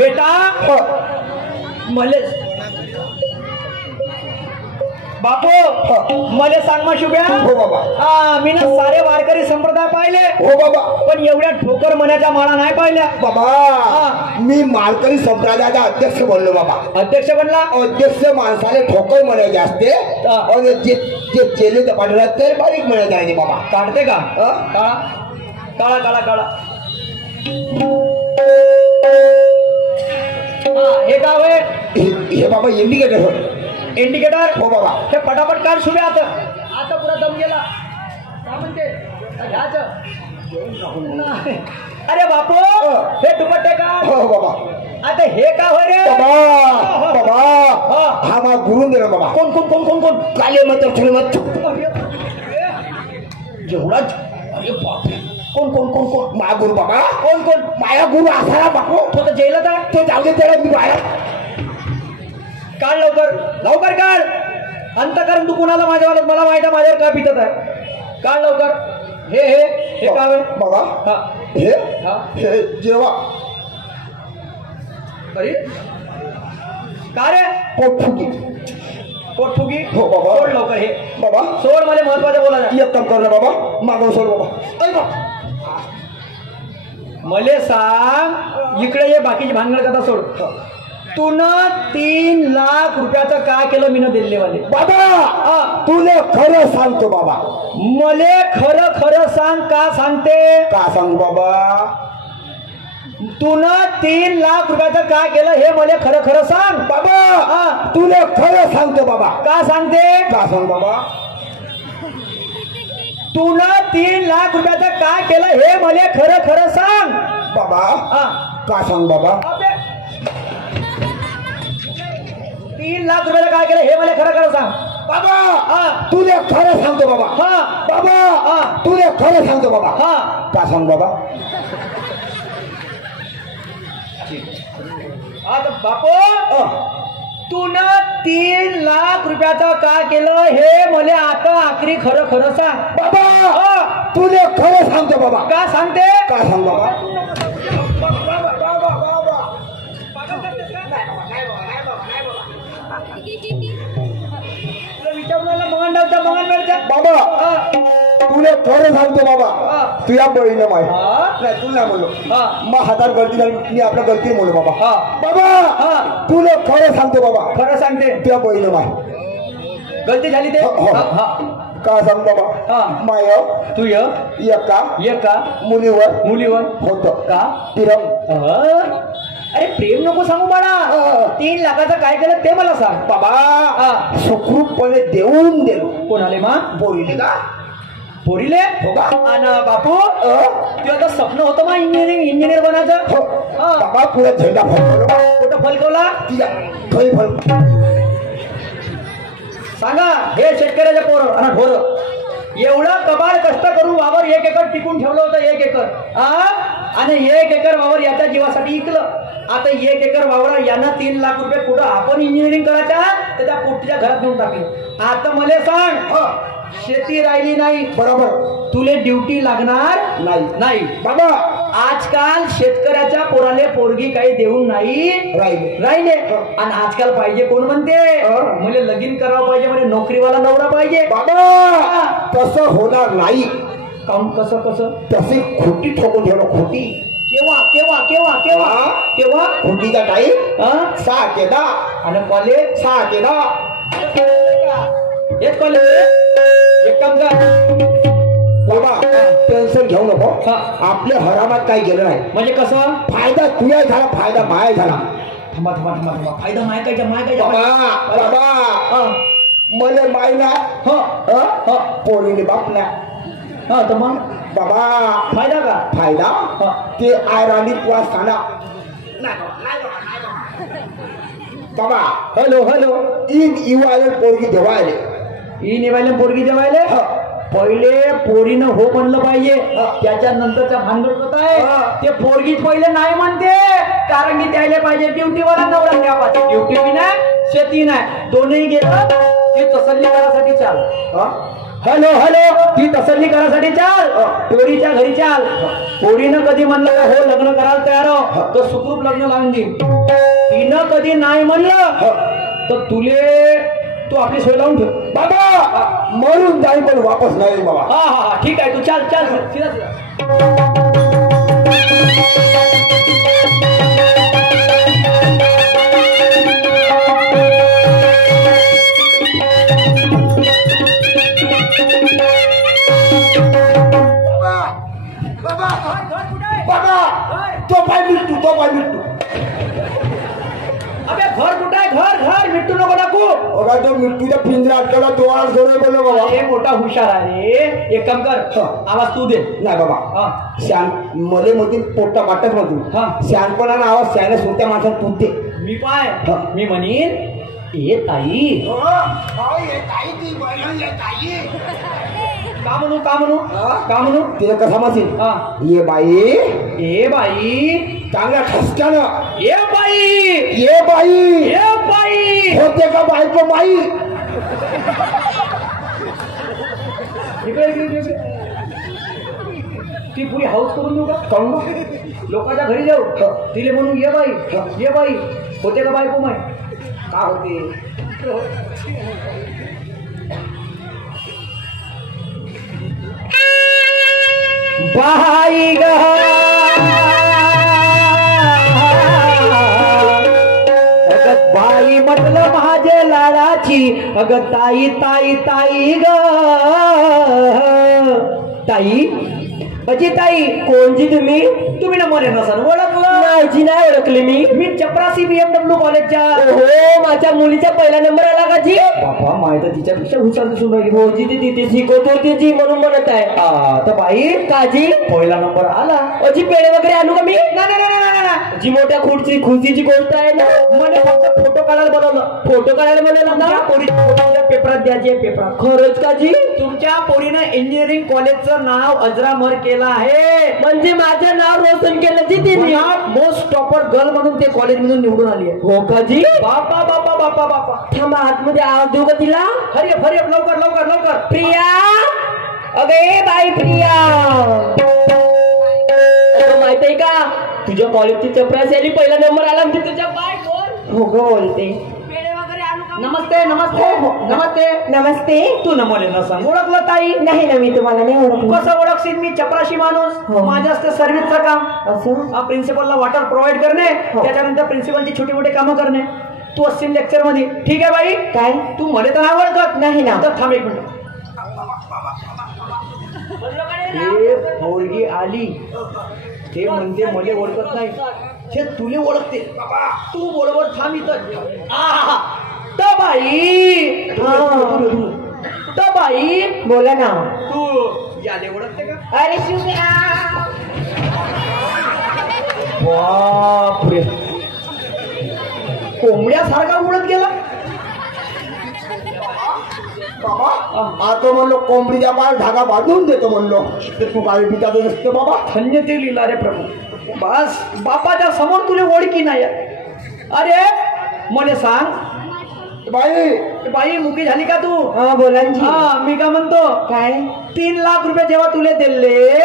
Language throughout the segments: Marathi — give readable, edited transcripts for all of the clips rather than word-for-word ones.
बेटा मले बापू मले सांग मग शुभ्या. हो बाबा. मी ना सारे वारकरी संप्रदाय पाहिले. हो बाबा. पण एवढ्या ठोकर मनाच्या माळा नाही पाहिल्या बाबा. मी मालकरी संप्रदायाचा अध्यक्ष बनलो बाबा. अध्यक्ष बनला. अध्यक्ष माणसाला ठोकर म्हणायचे असते आणि जे जे चेले पाठवतात ते बारीक म्हणायचे आहे बाबा. काढते का काळा काळा काळा काळा. हे गाव आहे. हे बाबा इंडिकेटर होय. इंडिकेटर. हो बाबा. हे पटापट काढ शुभ्या. आता पुरा दम गेला. काय म्हणते अरे बापू हे दुपट्टे का. हो बाबा. आता हे का होय रे बाबा. बाबा हा मा गुरुन दिला बाबा. कोण कोण कोण कोण कोण. काले मत थोडे मत जेवढाच. अरे बापरे. कोण कोण कोण कोण. मा गुरु बाबा. कोण कोण. माया गुरु असा बापू. तो तर जेलत आहे. तो जाऊ दे त्याला मी बाहेर. काढ लवकर लवकर काढ. अंतकरण तू कुणाला माझ्यावर मला माहिती आहे माझ्यावर का पितत आहे. काढ लवकर. हे हे हे काय आहे बाबा. हा हे हा हे जेवा. अरे का रे. पोटफुगी. पोटफुगी. हो बाबा. सोड लवकर हे बाबा. सोड. मला महत्वाचं बोला. एक काम कर ना बाबा. मागव सोड बाबा. ऐ बाबा. मले सांग इकडे ये. बाकीची भानगड कथा सोड. तू न 3 लाख रुपयाचं काय केलं मी न दिले वाले बाबा. तुले खरं सांगतो बाबा. मले खरं खरं सांग. का सांगते. का सांग बाबा. तू न 3 लाख रुपयाचं काय केलं हे मला खरं खरं सांग बाबा. तुले खरं सांगतो बाबा. का सांगते. का सांग बाबा. तू न 3 लाख रुपयाचं काय केलं हे मला खरं खरं सांग बाबा. का सांग बाबा. 3 लाख रुपयाचं काय केलं हे मला खरं खरं सांग बाबा. तुले खरं सांगतो बाबा. बाबा. तुले खरं सांगतो बाबा. का सांग बाबा. आता बापू तू न 3 लाख रुपयाचं काय केलं हे मला आता आखरी खरं खरं सांग बाबा. तुले खरं सांगतो बाबा. का सांगते. का सांग बाबा. बाबा. तुले खरं सांगतो बाबा. तुझ्या बळीने माय नाही तुला बोललो. मग हातात गलती झाली. मी आपल्या गलती बोललो बाबा. बाबा. तुले खरं सांगतो बाबा. खरं सांगते. तुझ्या बळीने माय गलती झाली ते. का सांग बाबा. माय तू एका मुलीवर होत का तिरम. अरे प्रेम नको सांगू बाळा. 3 लाखाचं काय केलं ते मला सांग बाबा. सुखरूपपणे देऊन दिलो. कोणाले मा. बोलले का. पोरीले हो का. आणि बापू तुझं आता स्वप्न होतं मा इंजिनियर बनायचं. बाबा पुरा झेंडा फलकवला. कुठं फलकवला. खरी फल सांगा. हे शेतकऱ्याचे पोरं आणि ढोरं एवढं कबाड कष्ट करून वावर 1 एकर टिकून ठेवलं होतं. 1 एकर आणि 1 एकर वावर याच्या जीवासाठी इकलं. आता 1 एकर वावर यांना 3 लाख रुपये कुठं आपण इंजिनिअरिंग करायच्या तर त्या पोटीच्या घरात नेऊन टाकली. आता मला सांग शेती राहिली नाही. बरोबर. तुले ड्युटी लागणार नाही बाबा. आजकाल शेतकऱ्याच्या पोराले पोरगी काही देऊन नाही राहिले. आणि आजकाल पाहिजे कोण म्हणते मला लगीन करावं पाहिजे म्हणजे नोकरीवाला नवरा पाहिजे. बाबा तसं होणार नाही. काम कसं कसं. तसे खोटी ठोकून ठेवलं. खोटी. केव्हा केव्हा केव्हा केव्हा केव्हा. खोटीचा टाईम 6 ते 10 आणि कॉलेज 6 ते 10. एक कॉलेज. एक काम कर बाबा. टेन्शन घेऊ नको. आपल्या हरामात काही गेलं नाही. म्हणजे कसं. फायदा तुझा झाला. फायदा माया झाला. थांबा थांबा थांबा थांबा. फायदा माय काय बाबा. मला मायला पोरीने बापला. तर मग बाबा फायदा का. फायदा ते आयराणी वाचताना बाबा. Hello hello. इन इवायला पोरगी जेवायले. पोरगी जेवायले. पहिले पोरीनं हो म्हणलं पाहिजे. त्याच्यानंतरच्या भानगड होत आहे ते पोरगी पहिले नाही म्हणते. कारण की त्याला पाहिजे ड्युटीवाला नवरा द्या पाहिजे. ड्युटी बी नाही शेती नाही. दोन्ही गेलं ती तसल्ली करासाठी चाल. Hello hello. ती तसल्ली करासाठी चाल. पोरीच्या घरी चाल. पोरीनं कधी म्हणलं हो लग्न करायला तयार हो तर सुखरूप लग्न लावून देईन. तिनं कधी नाही म्हणलं तर तू आपली सोय लावून ठेव. बाबा मरून जाईल पण वापस नाही येईल बाबा. हा हा हा ठीक आहे, तू चाल चाल सीधा सीधा. बाबा तो पाय मिट्टू. अबे घर कुठं आहे? घर मिट्टू नको टाकू. बघा तो मिट्टूच्या पिंजरा अटकला तो आज जोरे बोललो बाबा. हे मोठा हुशार आहे. एक काम कर, आवाज तू दे. नाही बाबा शान मले मध्ये पोट्टा वाटत नव्हती. शहाणपणानं आवाज शाने सोत्या माणसात तू दे. मी म्हणीन ए ताई. का म्हणू तिला कसा मासेल ये बाई चांगल्या ठसक्यानं ये बाई होते का बायको बाई. इकडे ती पुरी हाऊस करून देऊ का? लोकांच्या घरी जाऊ तिले म्हणून ये बाई होते का बायको माय का होते. बाई ग बाई म्हटलं माझे लाडाची अगं ताई ग ताई. अजी ताई कोणजी तुम्ही ना मला नसाल ओळखलं. नाही ओळखले मी चपरासी BMW कॉलेजच्या. हो माझ्या मुलीचा पहिला नंबर आला का जी. बाबा माहिती तिच्यापेक्षा हुशार दिसून राहिली. हो जी तिथे शिकवतो जी म्हणून म्हणत आहे. तर बाई काजी पहिला नंबर आला. अजी पेढे वगैरे आणू का मी. नाही जी मोठ्या खुशीची गोष्ट आहे ना. मला फक्त फोटो काढायला बनवलं ना. पोरीच्या पेपरात द्यायचे पेपरात. खरंच का जी. तुमच्या पोरीनं इंजिनिअरिंग कॉलेजचं नाव अजरामर केलं आहे. म्हणजे माझं नाव रोशन केलं जी तिने. मोस्ट टॉपर गर्ल म्हणून ते कॉलेज मधून निवडून आली आहे. हो का जी. बापा थांबा आतमध्ये आवाज देऊ का तिला. हरी लवकर प्रिया. अगे बाई प्रिया माहित आहे का तुझ्या कॉलेजची चपरासी आली पहिला नंबर आला म्हणजे तुझ्या बाय कोण. हो ग बोलते. नमस्ते तू न मला न सांग ओळखलं ताई. नाही ना मी तुम्हाला नाही ओळखलं. कसं ओळखशील मी चपराशी माणूस. माझं असतं सर्व्हिसचं काम. असं प्रिन्सिपलला वॉटर प्रोव्हाइड करणे त्याच्यानंतर प्रिन्सिपलची छोटी मोठी कामं करणे. तू असशील लेक्चर मध्ये. ठीक आहे बाई. काय तू मला तर नाही ओळखत. नाही ना. तर थांब एक मिनिट. पोरगी आली ते म्हणते मला ओळखत नाही ते तुले ओळखते. तू बरोबर थांब इथं. बाई बोला ना. तू याले ओळखते का. अरे बापरे कोंबड्यासारखा उडत गेला. बाबा आता म्हणलो कोंबडीच्या पाय धागा बांधून देतो म्हणलो. तू काय पिकाचं नसतं बाबा. धन्य ते लिहिला रे प्रभू. बस बापाच्या समोर तुला ओळखी नाही. अरे मला सांग बाई मुकी झाली का तू. बोला. मी का म्हणतो काय 3 लाख रुपये जेव्हा तुला दिले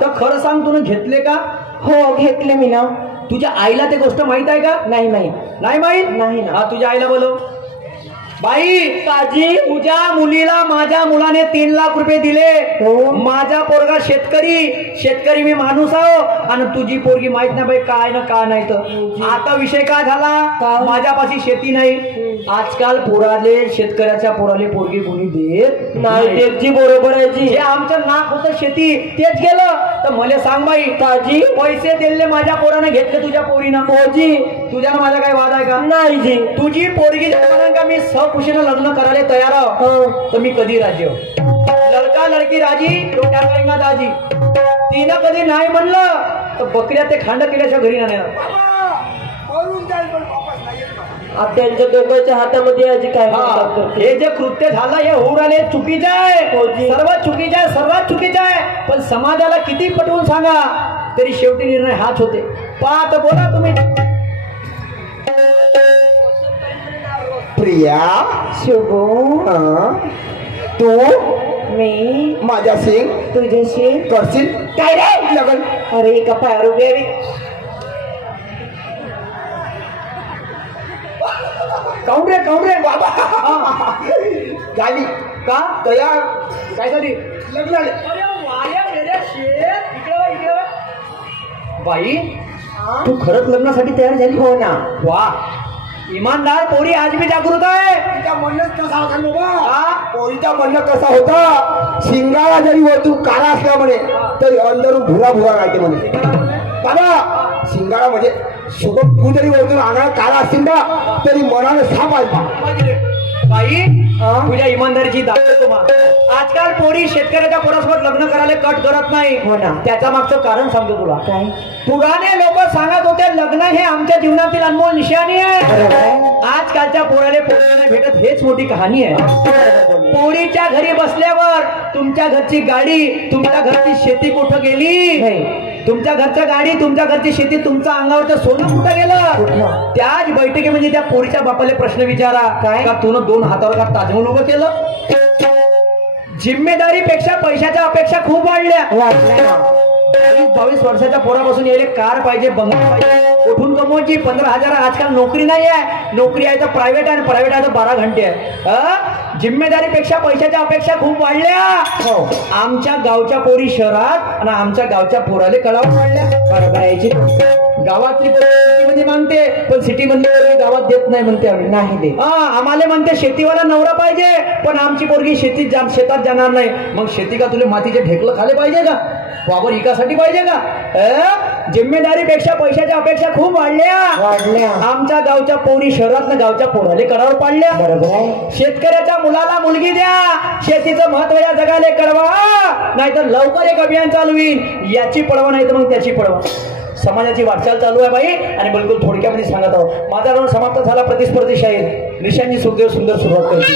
तर खरं सांग तुला घेतले का. हो घेतले मी ना. तुझ्या आईला ते गोष्ट माहित आहे का. नाही माहित नाही ना. तुझ्या आईला बोलव. बाई काजी तुझ्या मुलीला माझ्या मुलाने 3 लाख रुपये दिले. माझा पोरगा शेतकरी मी माणूस आहो आणि तुझी पोरगी माहित नाही बाई काय ना का नाही. तर आता विषय काय झाला माझ्यापाशी शेती नाही. आजकाल पोराले शेतकऱ्याच्या पोराले पोरगी कोणी देत नाही. बरोबर आहे जी. जे आमचं नाक होतं शेती तेच गेलं. तर मला सांग बाई काजी पैसे दिले माझ्या पोराने घेतले तुझ्या पोरीनं. हो जी. तुझ्यानं माझा काय वाद आहे का. नाही जी. तुझी पोरगी का मी खुशीनं लग्न करायला तयार आहो तर मी कधी राजी हो. लडका लडकी राजी डोक्यात दाजी. तिनं कधी नाही म्हणलं तर बकऱ्या ते खांड केल्याच्या घरी नाही. त्यांच्या दोघांच्या हातामध्ये आजी काय. हे जे कृत्य झालं हे होऊ राहिले चुकीचं आहे. सर्वात चुकीचं आहे. पण समाजाला किती पटवून सांगा तरी शेवटी निर्णय हाच होते. पाहत बोला तुम्ही. प्रिया शुभू तू मी माझ्याशी तुझ्याशी करशील काय रे लग्न. अरे का पायावर उभे काऊन रे बाबा झाली का तयार काय झाली लग्न झाले. अरे वाया गेल्या शेत इकडे वा. बाई तू खरंच लग्नासाठी तयार झाली हो ना. वा इमानदार पोरी आज मी जागृत आहे पोरीचा म्हणणं कसा होता रे बाबा हा? पोरीचा म्हणणं कसा होता शिंगाळा जरी वरतून काळा असला म्हणे तरी अंदरून भुरा भुरा राहते म्हणे. बाबा शिंगाळा म्हणजे शुभ तू जरी वरतून अंगाला काळा असतील ना तरी मनाने साप आहे. बाई तुझ्या इमानदारीची दाखवतो मला. आजकाल पोरी शेतकऱ्याच्या पोरासोबत लग्न करायला कट करत नाही. हो ना. त्याच्या मागचं कारण सांगतो तुला. काय पुराणे लोक सांगत होते लग्न हे आमच्या जीवनातील अनमोल निशाणी आहे. बरोबर आहे. आजकालच्या पोराले पोरं नाही भेटत हेच मोठी कहाणी आहे. पोरीच्या घरी बसल्यावर तुमच्या घरची गाडी तुमच्या घरची शेती कुठं गेली नाही. तुमच्या घरच्या गाडी तुमच्या घरची शेती तुमचं अंगावरचं सोनं कुठं गेलं. कुठं? त्याच बैठकीमध्ये त्या पोरीच्या बापाला प्रश्न विचारा काय? का तुनं 2 हातावर का ताजमहल उभं केलं. जिम्मेदारीपेक्षा पैशाच्या अपेक्षा खूप वाढल्या. वाटलं ना. 22 वर्षाच्या पोरापासून यायला कार पाहिजे बंगला पाहिजे कुठून कमवायची. 15,000 आजकाल नोकरी नाही आहे. नोकरी आहे तर प्रायव्हेट आहे प्रायव्हेट आहे तर 12 घंटे आहे. जिम्मेदारीपेक्षा पैशाच्या अपेक्षा खूप वाढल्या. हो. आमच्या गावच्या पोरी शहरात आणि आमच्या गावच्या पोराले कळावून वाढल्या. बरोबर आहे जी. गावातली पोरी सिटीमध्ये मागते पण सिटी मधली पोरगी गावात देत नाही म्हणते आम्ही. नाही दे. आम्हाला म्हणते शेतीवाला नवरा पाहिजे पण आमची पोरगी शेतात जाणार नाही. मग शेती का तुला मातीचे ढेकलं खाले पाहिजे का वावर इकासाठी पाहिजे का. जिम्मेदारीपेक्षा पैशाच्या अपेक्षा खूप वाढल्या. आमच्या गावच्या पोरी शहरात गावच्या पोराले कडावर पाडल्या. बरोबर आहे. शेतकऱ्याच्या मुलाला मुलगी द्या शेतीचं महत्व या जगाले कळवा नाहीतर लवकर एक अभियान चालू होईल. याची पळवा नाही तर मग त्याची पळवा. समाजाची वाटचाल चालू आहे बाई आणि बिलकुल थोडक्यामध्ये सांगत आहोत. माझा राऊंड समाप्त झाला. प्रतिस्पर्धी शाहीर निशांनी सुखदेव सुंदर सुरुवात करते.